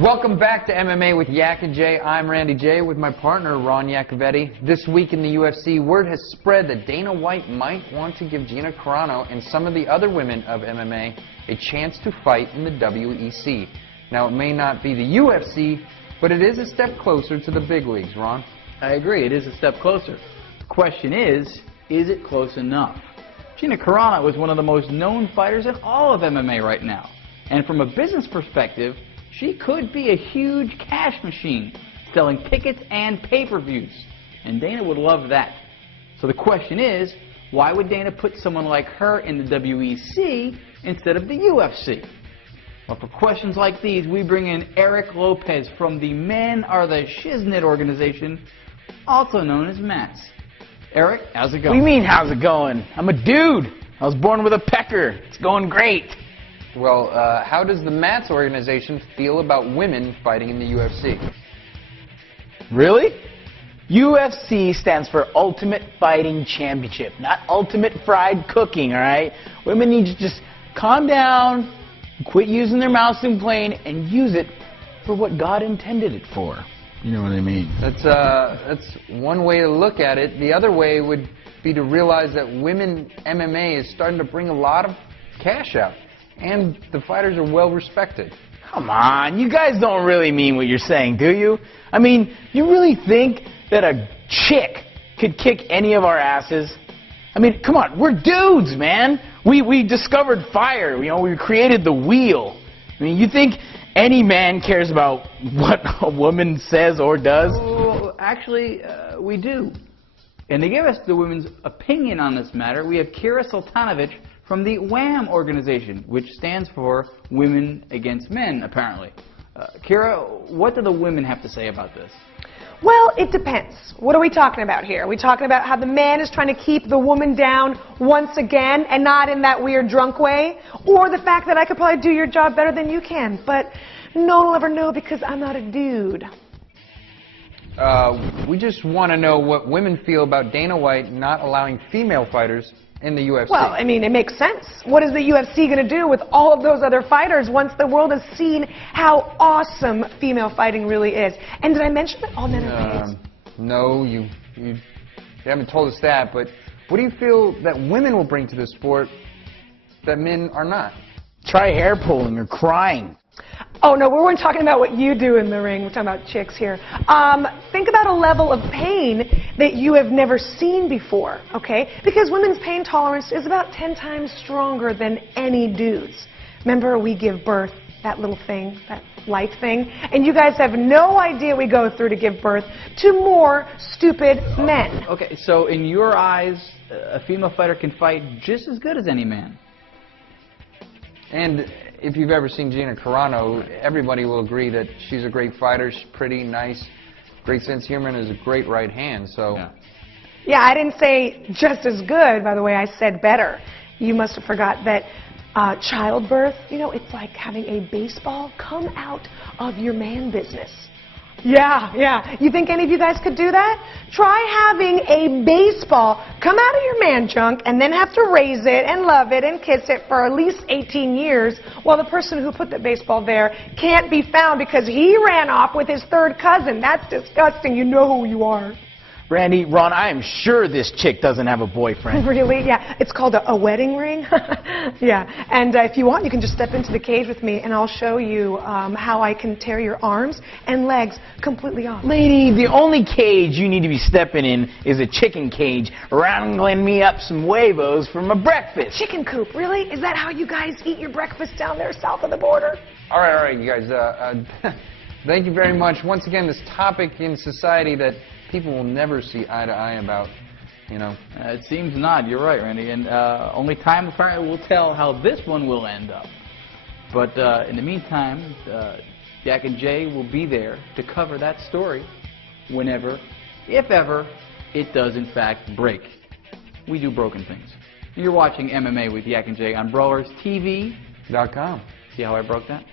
Welcome back to MMA with Yak and J. I'm Randy J. with my partner, Ron Yacovetti. This week in the UFC, word has spread that Dana White might want to give Gina Carano and some of the other women of MMA a chance to fight in the WEC. Now, it may not be the UFC, but it is a step closer to the big leagues, Ron. I agree, it is a step closer. The question is it close enough? Gina Carano is one of the most known fighters in all of MMA right now. And from a business perspective, she could be a huge cash machine, selling tickets and pay-per-views. And Dana would love that. So the question is, why would Dana put someone like her in the WEC instead of the UFC? Well, for questions like these, we bring in Eric Lopez from the Men Are the Shiznit organization, also known as MATS. Eric, how's it going? What do you mean, how's it going? I'm a dude. I was born with a pecker. It's going great. Well, how does the MATS organization feel about women fighting in the UFC? Really? UFC stands for Ultimate Fighting Championship, not Ultimate Fried Cooking, all right? Women need to just calm down, quit using their mouths and complain, and use it for what God intended it for. You know what I mean? That's one way to look at it. The other way would be to realize that women MMA is starting to bring a lot of cash out. And the fighters are well respected. Come on, you guys don't really mean what you're saying, do you? I mean, you really think that a chick could kick any of our asses? I mean, come on, we're dudes, man. We discovered fire, you know, we created the wheel. I mean, you think any man cares about what a woman says or does? Well, actually, we do. And to give us the women's opinion on this matter, we have Kira Sultanovich from the WHAM organization, which stands for Women Against Men, apparently. Kira, what do the women have to say about this? Well, it depends. What are we talking about here? Are we talking about how the man is trying to keep the woman down once again and not in that weird drunk way? Or the fact that I could probably do your job better than you can, but no one will ever know because I'm not a dude? We just want to know what women feel about Dana White not allowing female fighters in the UFC. Well, I mean, it makes sense. What is the UFC going to do with all of those other fighters once the world has seen how awesome female fighting really is? And did I mention that all men are paid? No, you haven't told us that, but what do you feel that women will bring to the sport that men are not? Try hair pulling or crying. Oh, no, we weren't talking about what you do in the ring. We're talking about chicks here. Think about a level of pain that you have never seen before, okay? Because women's pain tolerance is about 10 times stronger than any dude's. Remember, we give birth, that little thing, that life thing, and you guys have no idea we go through to give birth to more stupid men. Okay, so in your eyes, a female fighter can fight just as good as any man. And if you've ever seen Gina Carano, everybody will agree that she's a great fighter. She's pretty, nice, great sense of humor, and is a great right hand. So, yeah, I didn't say just as good, by the way. I said better. You must have forgot that childbirth, you know, it's like having a baseball come out of your man business. Yeah. You think any of you guys could do that? Try having a baseball come out of your man junk and then have to raise it and love it and kiss it for at least 18 years while the person who put the baseball there can't be found because he ran off with his third cousin. That's disgusting. You know who you are. Randy, Ron, I am sure this chick doesn't have a boyfriend. Really? Yeah. It's called a wedding ring. Yeah. And if you want, you can just step into the cage with me, and I'll show you how I can tear your arms and legs completely off. Lady, the only cage you need to be stepping in is a chicken cage, wrangling me up some huevos for my breakfast. Chicken coop, really? Is that how you guys eat your breakfast down there south of the border? All right, you guys. Thank you very much. Once again, this topic in society that people will never see eye to eye about, you know. It seems not. You're right, Randy. And only time apparently will tell how this one will end up. But in the meantime, Yak and Jay will be there to cover that story whenever, if ever, it does in fact break. We do broken things. You're watching MMA with Yak and Jay on BrawlersTV.com. See how I broke that?